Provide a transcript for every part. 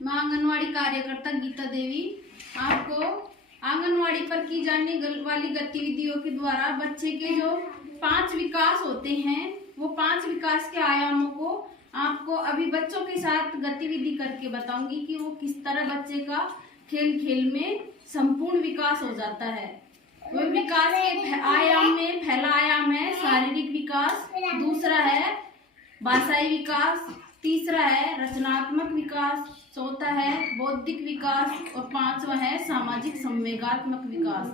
मैं आंगनवाड़ी कार्यकर्ता गीता देवी आपको आंगनवाड़ी पर की जाने वाली गतिविधियों के द्वारा बच्चे के जो 5 विकास होते हैं वो 5 विकास के आयामों को आपको अभी बच्चों के साथ गतिविधि करके बताऊंगी कि वो किस तरह बच्चे का खेल खेल में संपूर्ण विकास हो जाता है। वो विकास के आयाम में पहला आयाम है शारीरिक विकास, दूसरा है भाषाई विकास, तीसरा है रचनात्मक विकास, चौथा है बौद्धिक विकास और पांचवा है सामाजिक संवेगात्मक विकास।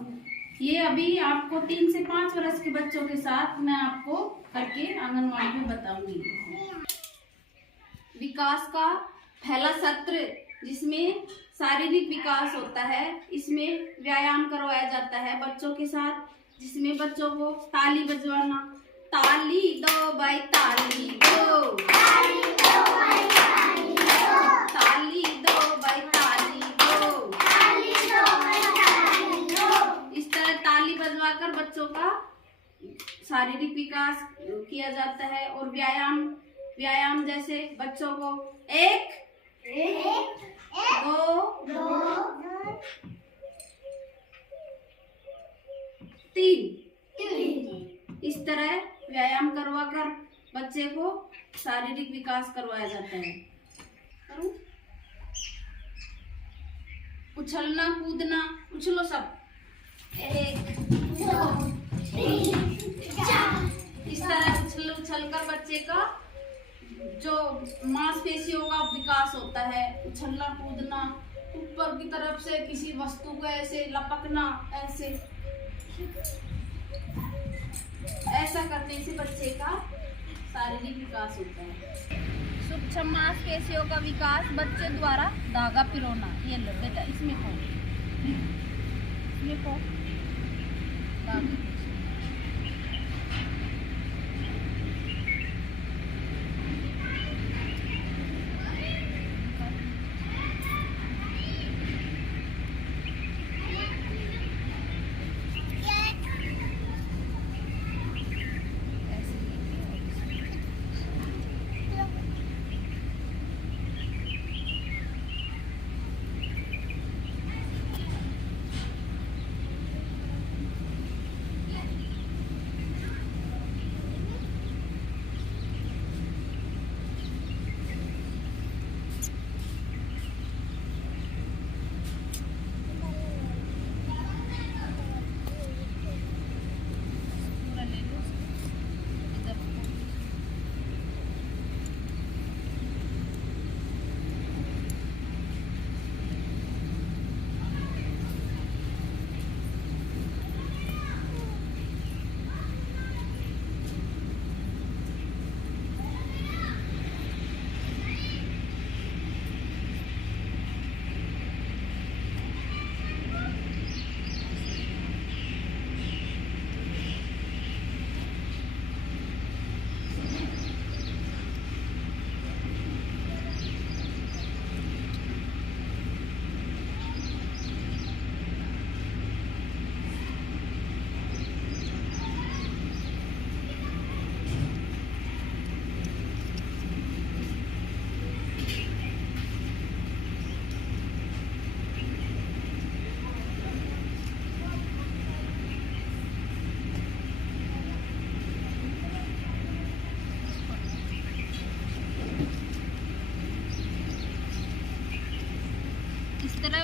ये अभी आपको 3 से 5 वर्ष के बच्चों के साथ मैं आपको करके आंगनवाड़ी में बताऊंगी। विकास का पहला सत्र जिसमें शारीरिक विकास होता है, इसमें व्यायाम करवाया जाता है बच्चों के साथ, जिसमें बच्चों को ताली बजवाना, ताली दो भाई ताली दो, ताली दो भाई ताली दो, ताली दो भाई ताली दो, ताली दो भाई ताली दो। इस तरह ताली बजवाकर बच्चों का शारीरिक विकास किया जाता है। और व्यायाम जैसे बच्चों को 1 2 3 इस तरह व्यायाम करवाकर बच्चे को शारीरिक विकास करवाया जाता है। उछलना कूदना, उछलो सब, 1 2 3 4। इस तरह उछल कर बच्चे का जो मांसपेशियों का विकास होता है। उछलना कूदना, ऊपर की तरफ से किसी वस्तु को ऐसे लपकना, ऐसा करने से बच्चे का शारीरिक विकास होता है। सूक्ष्म मांसपेशियों का विकास बच्चे द्वारा धागा पिरोना। ये लो बेटा, इसमें को धागा।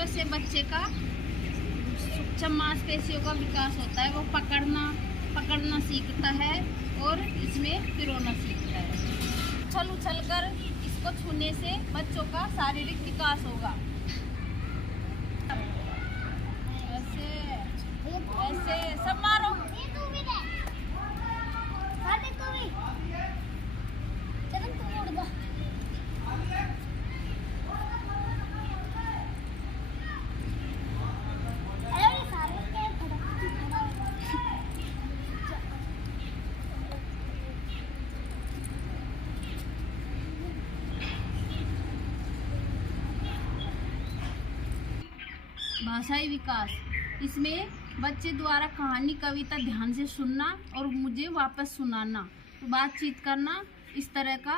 से बच्चे का सूक्ष्म मांसपेशियों का विकास होता है। वो पकड़ना सीखता है और इसमें पिरोना सीखता है। उछल कर इसको छूने से बच्चों का शारीरिक विकास होगा। ऐसे सब मारो। भाषाई विकास, इसमें बच्चे द्वारा कहानी कविता ध्यान से सुनना और मुझे वापस सुनाना, बातचीत करना, इस तरह का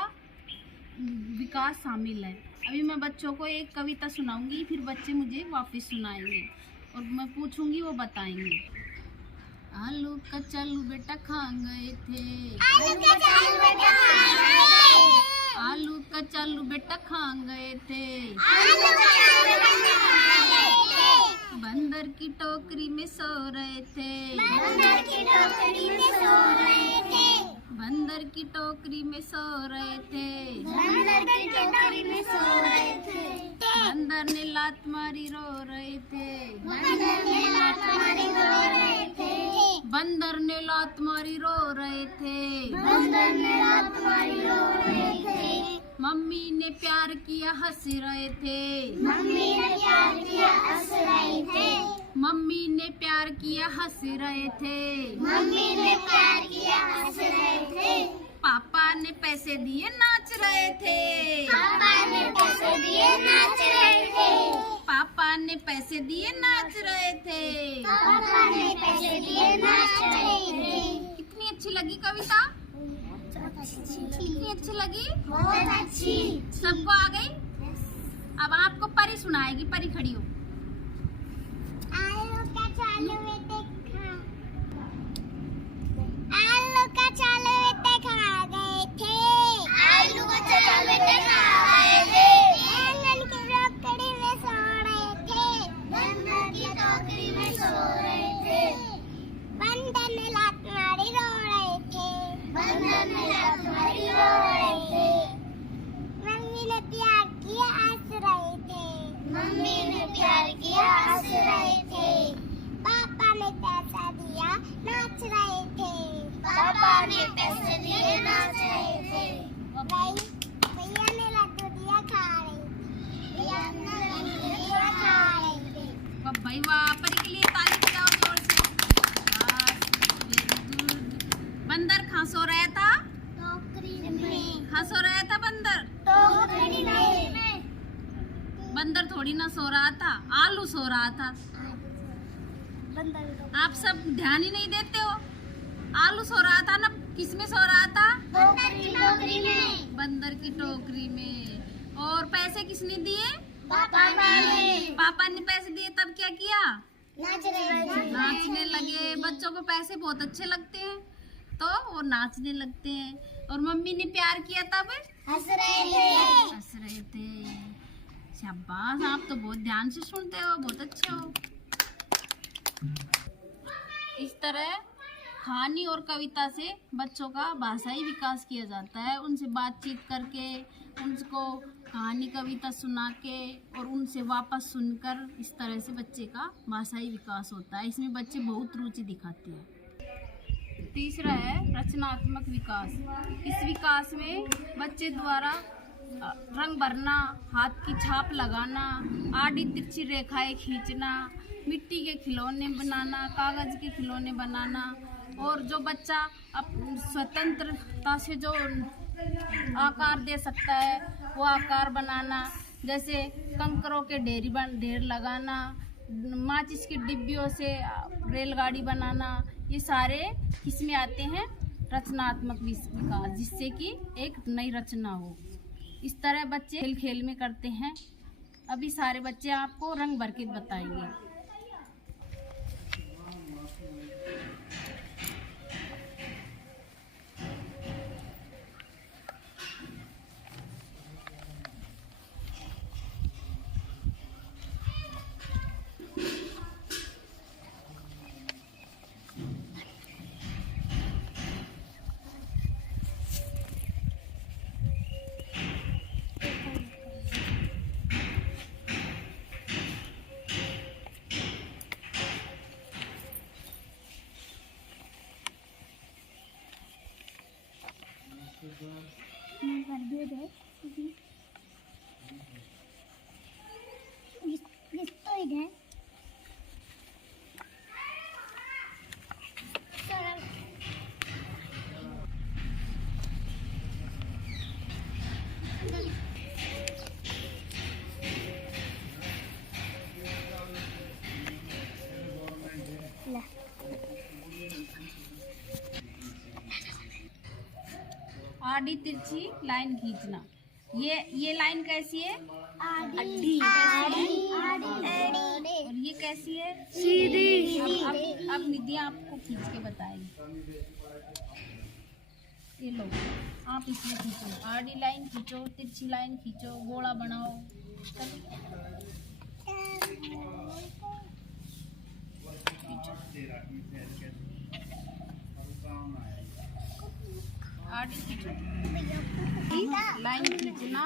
विकास शामिल है। अभी मैं बच्चों को एक कविता सुनाऊंगी, फिर बच्चे मुझे वापस सुनाएंगे और मैं पूछूंगी, वो बताएंगे। आलू कचालू बेटा खा गए थे, आलू कचालू बेटा खा गए थे, आलू कचालू बेटा खा गए थे, आलू कचालू बेटा खा गए थे, बंदर की टोकरी में सो रहे थे, बंदर की टोकरी में सो रहे थे, बंदर की टोकरी में सो रहे थे, बंदर की टोकरी में सो रहे थे, बंदर ने लात मारी रो रहे थे, बंदर ने लात मारी रो रहे थे, बंदर ने लात मारी रो रहे थे, बंदर ने लात मारी रो रहे थे, मम्मी ने प्यार किया हंस रहे थे, मम्मी ने प्यार किया हंस रहे थे, मम्मी ने प्यार किया हंस रहे थे, मम्मी ने प्यार किया हंस रहे थे, पापा ने पैसे दिए नाच रहे थे, पापा ने पैसे दिए नाच रहे थे, पापा ने पैसे दिए नाच रहे थे, पापा ने पैसे दिए नाच रहे थे। कितनी अच्छी लगी कविता? कितनी अच्छी लगी? बहुत अच्छी। सबको आ गई? अब आपको परी सुनाएगी, परी खड़ी हो। आलू कचालू बेटे खा गए थे, आलू कचालू बेटे खा गए थे, बंदर की टोकरी में सो रहे थे, बंदर की टोकरी में सो रहे थे, बंदर ने लात मारी रो रहे थे, बंदर ने लात मारी रो रहे थे, मम्मी ने प्यार किया हंस रहे थे, मम्मी ने प्यार किया हंस रहे थे, पापा ने पैसा दिया नाच रहे थे, पापा ने पैसे दिए नाच रहे थे, भैया ने लड्डू दिया खा रहे थे, भैया ने लड्डू दिया खा रहे थे। वाह भाई वाह, परी के लिए ताली बजाओ जोर से। Very good. बंदर कहाँ सो रहा था? टोकरी में। कहाँ सो रहा था बंदर? टोकरी में। बंदर थोड़ी ना सो रहा था, आलू सो रहा था। आप सब ध्यान ही नहीं देते हो। आलू सो रहा था ना, किस में सो रहा था? बंदर की टोकरी में। बंदर की टोकरी में। और पैसे किसने दिए? पापा ने। पापा ने पैसे दिए तब क्या किया? नाचने लगे। बच्चों को पैसे बहुत अच्छे लगते हैं तो वो नाचने लगते हैं। और मम्मी ने प्यार किया तब हंस रहे थे। हंस रहे थे। शाबाश, आप तो बहुत ध्यान से सुनते हो, बहुत अच्छे हो। इस तरह कहानी और कविता से बच्चों का भाषाई विकास किया जाता है। उनसे बातचीत करके, उनको कहानी कविता सुना के और उनसे वापस सुनकर इस तरह से बच्चे का भाषाई विकास होता है। इसमें बच्चे बहुत रुचि दिखाते हैं। तीसरा है रचनात्मक विकास। इस विकास में बच्चे द्वारा रंग भरना, हाथ की छाप लगाना, आड़ी तिरछी रेखाएं खींचना, मिट्टी के खिलौने बनाना, कागज के खिलौने बनाना, और जो बच्चा स्वतंत्रता से जो आकार दे सकता है वो आकार बनाना, जैसे कंकरों के ढेर लगाना, माचिस की डिब्बियों से रेलगाड़ी बनाना, ये सारे किसमें आते हैं? रचनात्मक विकास, जिससे कि एक नई रचना हो। इस तरह बच्चे खेल खेल में करते हैं। अभी सारे बच्चे आपको रंग भर के बताएंगे। आड़ी तिरछी लाइन खींचना। ये लाइन कैसी है? आड़ी। और ये कैसी है? सीधी। अब निधि आपको खींच के बताएगी। ये लो, आप इसमें खींचो, आड़ी लाइन खींचो, तिरछी लाइन खींचो, गोला बनाओ। आड़ी खींचो, लाइन खींचना।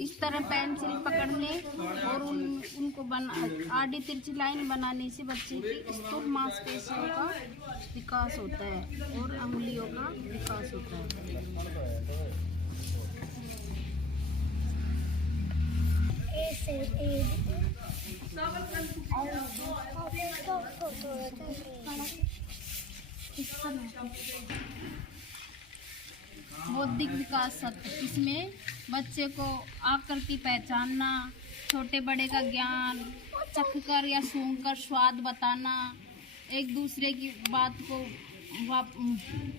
इस तरह पेंसिल पकड़ने और उनको आड़ी तिरछी लाइन बनाने से बच्चे की स्थूल मांसपेशियों का विकास होता है और अंगुलियों का विकास होता है। बौद्धिक विकास सत्र, इसमें बच्चे को आकृति पहचानना, छोटे बड़े का ज्ञान, चखकर या सूंघकर स्वाद बताना, एक दूसरे की बात को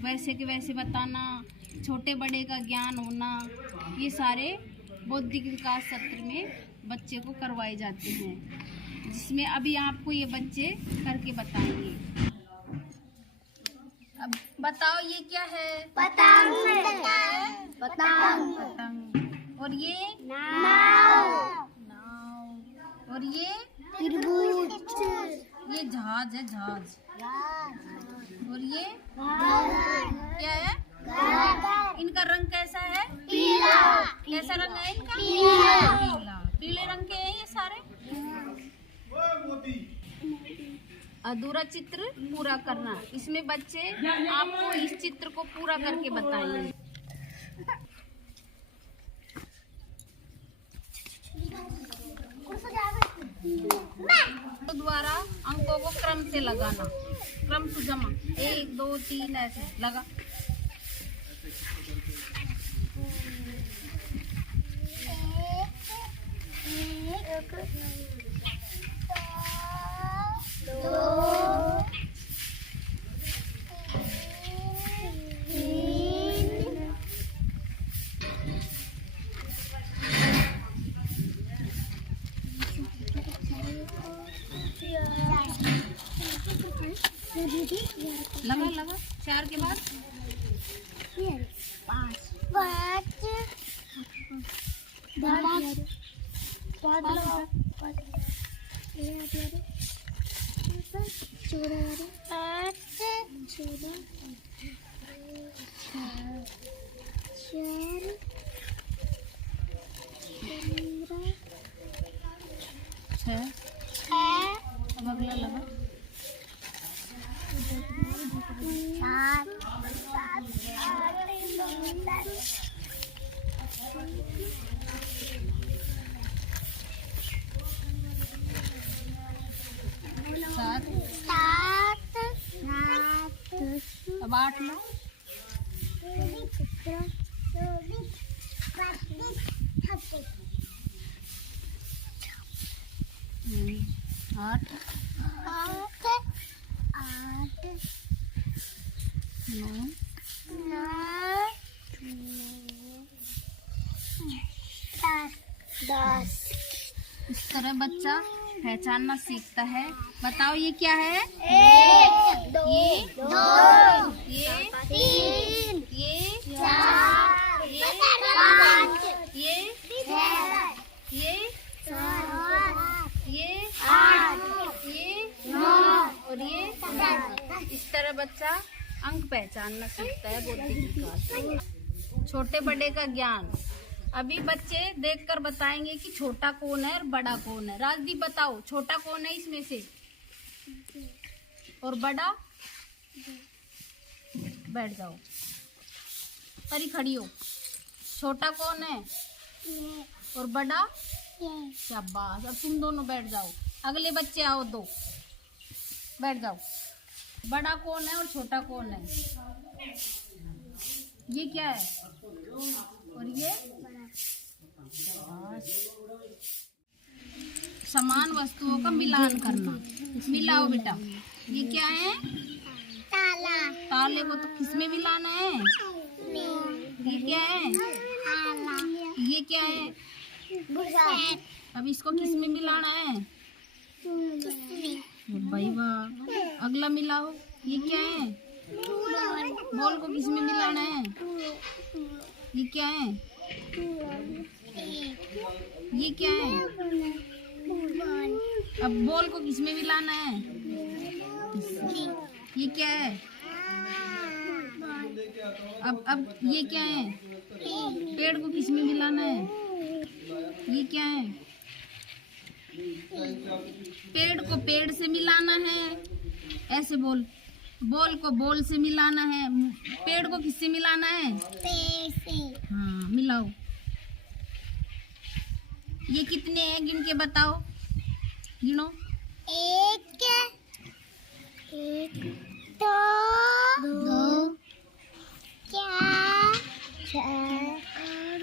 वैसे के वैसे बताना, छोटे बड़े का ज्ञान होना, ये सारे बौद्धिक विकास सत्र में बच्चे को करवाए जाते हैं, जिसमें अभी आपको ये बच्चे करके बताएंगे। अब बताओ ये क्या है? पतंग। और ये नाव। और ये तरबूज। ये जहाज है, जहाज। और ये क्या है? इनका रंग कैसा है? पीला। कैसा रंग है इनका? पीला। पीले रंग के हैं ये सारे। अधूरा चित्र पूरा करना, इसमें बच्चे आपको इस चित्र को पूरा करके बताएंगे। तो द्वारा अंकों को क्रम से लगाना, क्रम से जमा, 1 2 3 ऐसे लगा। लगा 4 के बाद 6। अब अगला लगा 7। अब 8 लो। 8 9 10। इस तरह बच्चा पहचानना सीखता है। बताओ ये क्या है? 1 2 ये 3 ये 4 ये 5 ये 6 ये 7 ये 8 ये 9 और ये। इस तरह बच्चा अंक पहचानना सीखता है, बौद्धिक विकास। छोटे बड़े का ज्ञान, अभी बच्चे देखकर बताएंगे कि छोटा कौन है और बड़ा कौन है। राजदीप बताओ, छोटा कौन है इसमें से और बड़ा? बैठ जाओ, परी खड़ी हो। छोटा कौन है और बड़ा? शाबाश। अब तुम दोनों बैठ जाओ। अगले बच्चे आओ, 2 बैठ जाओ। बड़ा कौन है और छोटा कौन है? ये क्या है और ये? समान वस्तुओं का मिलान करना। मिलाओ बेटा। ये क्या है? ताला। ताले को तो किसमें मिलाना है? ये क्या है? ताला। ये क्या है? बुलेट। अब इसको किसमें मिलाना है? भाई वाह। अगला मिलाओ। ये क्या है? बॉल को किसमें मिलाना है? ये क्या है? ये क्या है? अब बॉल को किसमें मिलाना है? ये क्या है? अब ये क्या है? पेड़ को किसमें मिलाना है? ये क्या है? पेड़ को पेड़ से मिलाना है। ऐसे बोल। बॉल को बॉल से मिलाना है। पेड़ को किससे मिलाना है? पेड़ से। हाँ, मिलाओ। ये कितने हैं? गिन के बताओ। गिनो। एक, दो, चार,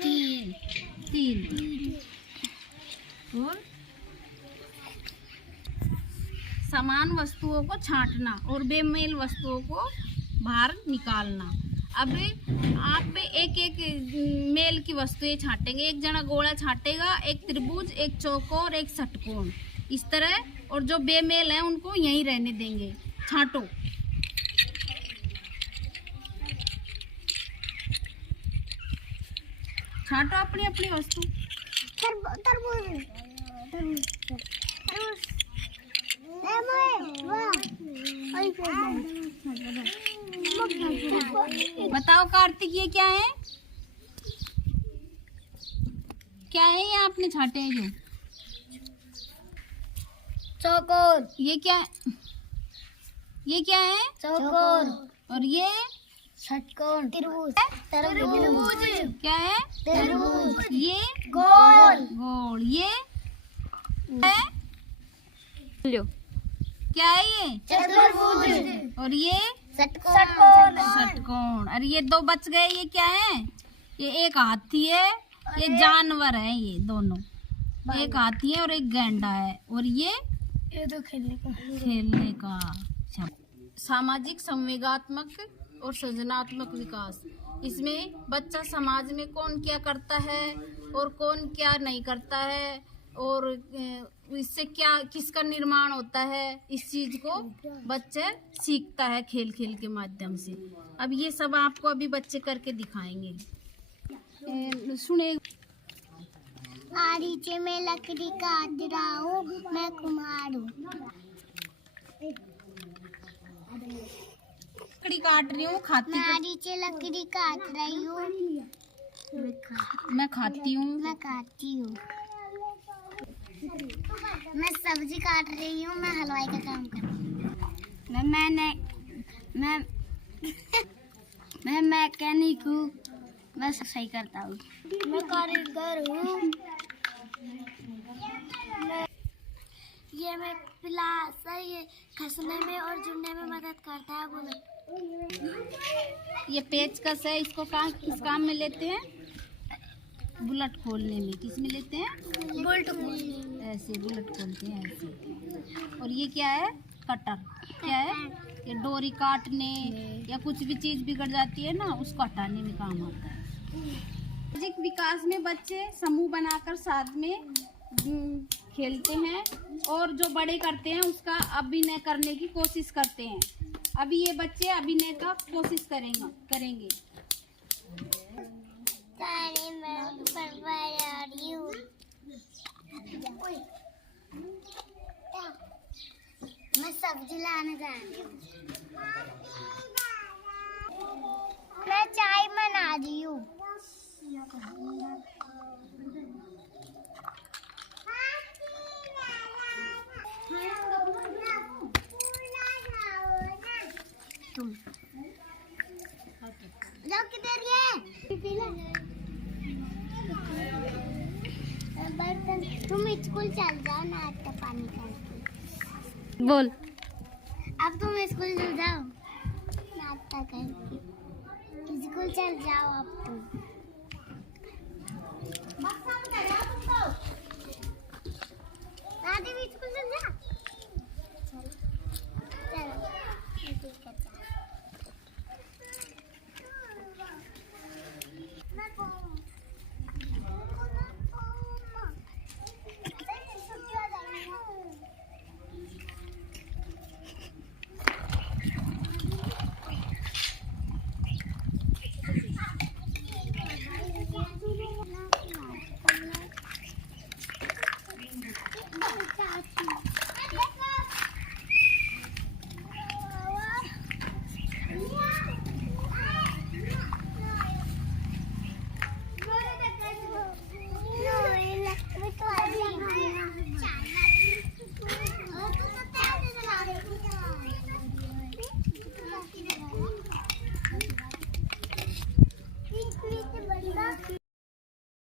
तीन। और समान वस्तुओं को छांटना और बेमेल वस्तुओं को बाहर निकालना। अब आप पे एक एक मेल की वस्तुएं छांटेंगे। एक जना गोला छांटेगा, एक त्रिभुज, एक चौकोर, एक षटकोण, इस तरह। और जो बेमेल है उनको यहीं रहने देंगे। छांटो। छांटो अपनी अपनी वस्तु। तरबूज। बताओ कार्तिक, ये क्या है? क्या है ये आपने छाटे हैं जो? चौकोर। ये क्या है? ये क्या है? चौकोर। और ये षटकोण। त्रिभुज। तरबूज। क्या है? तरबूज। ये गोल। गोल। ये है? क्या है ये? चतुर्भुज। और ये षटकोण। षटकोण। और ये दो बच गए। ये क्या है? ये एक हाथी है, ये जानवर है। ये दोनों, एक हाथी है और एक गैंडा है। और ये तो खेलने का। अच्छा। सामाजिक, संवेगात्मक और सृजनात्मक विकास। इसमें बच्चा समाज में कौन क्या करता है और कौन क्या नहीं करता है, और इससे क्या किसका निर्माण होता है, इस चीज को बच्चे सीखता है खेल खेल के माध्यम से। अब ये सब आपको अभी बच्चे करके दिखाएंगे। सुने। आरीचे में लकड़ी काट रहा हूँ, मैं कुम्हार हूँ। लकड़ी काट रही हूँ, खाती मैं आरीचे लकड़ी काट रही हूँ, मैं खाती हूँ। मैं काटती हूँ। मैं सब्जी काट रही हूँ, मैं हलवाई का काम करती हूँ। मैं मैकेनिक हूँ, मैं सफाई करता हूँ। मैं कारीगर हूँ। ये मैं प्लास है, ये खसने में और जुड़ने में मदद करता है। बोलो। ये पेचकस है, इसको किस काम में लेते हैं? बुलेट खोलने में। किस में लेते हैं? बोल्ट खोलने। ऐसे बुलेट खोलते हैं ऐसे। और ये क्या है? कटर। क्या है? ये डोरी काटने या कुछ भी चीज बिगड़ जाती है ना, उसको हटाने में काम आता है। सामाजिक विकास में बच्चे समूह बनाकर साथ में खेलते हैं और जो बड़े करते हैं उसका अभिनय करने की कोशिश करते हैं। अभी ये बच्चे अभिनय का कोशिश करेंगे। मैं सब्जी लाने जा रही हूँ। मैं चाय बना रही हूँ। तुम जाओ, किधर बर्तन। तुम स्कूल चल जाओ ना, आता पानी करके। बोल। अब तुम स्कूल चल जाओ नाश्ता करके। स्कूल चल जाओ अब तुम। दादी भी स्कूल चल जा।